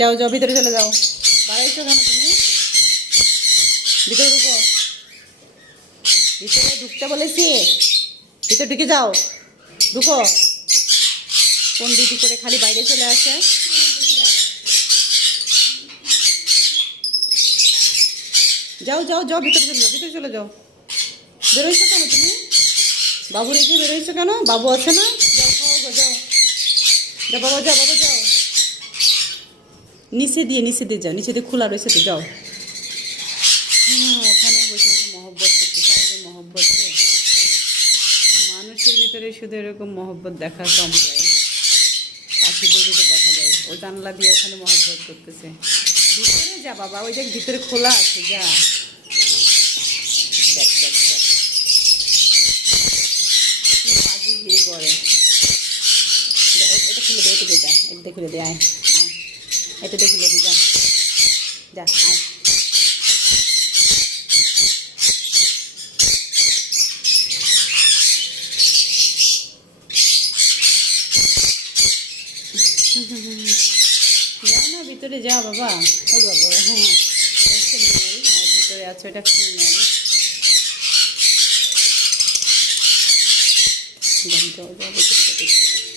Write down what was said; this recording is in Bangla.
যাও যাও ভিতরে চলে যাও। বাড়াইছো কেন তুমি? ভিতরে ঢুকো, ভিতরে ঢুকতে বলেছি। ভিতরে ঢুকে যাও, ঢুকো। কোন ডিউটি করে খালি বাইরে চলে আসে। যাও যাও যাও ভিতরে চলে যাও, ভিতরে চলে যাও। বেরোইছো কেন তুমি? বাবু রেখে বেরোইছো কেন? বাবু আছে না? যাও খাও গো, যাও যাও বাবা, যাও বাবা যাও। নিচে দিয়ে যাও, নিচে দিয়ে খোলা রয়েছে তো, যাও। হ্যাঁ, ওখানে বসে বসে মহব্বত করতে সারাদিন মহব্বত রে। মানুষের ভিতরে শুধু এরকম মহব্বত দেখা কম যায়, পাখিদের ভিতরে দেখা যায়। ও জানলা দিয়ে ওখানে মহব্বত করতেছে। ভিতরে যা বাবা, ওই দেখ ভিতরে খোলা আছে, যা। দেখ দেখ দেখ কি পাখিগিরি করে। এটা খুলে দে, এটা দে, যা এটা খুলে দে, আয় আয়, এটা দিয়ে খুলে দি, যা যা আয়। যাও না ভিতরে, যা বাবা। ওর বাবা, হ্যাঁ এটা হচ্ছে মেল, আর ভিতরে আছে এটা ফিমেল। যাও যাও যাও ভিতরে, ভিতরে।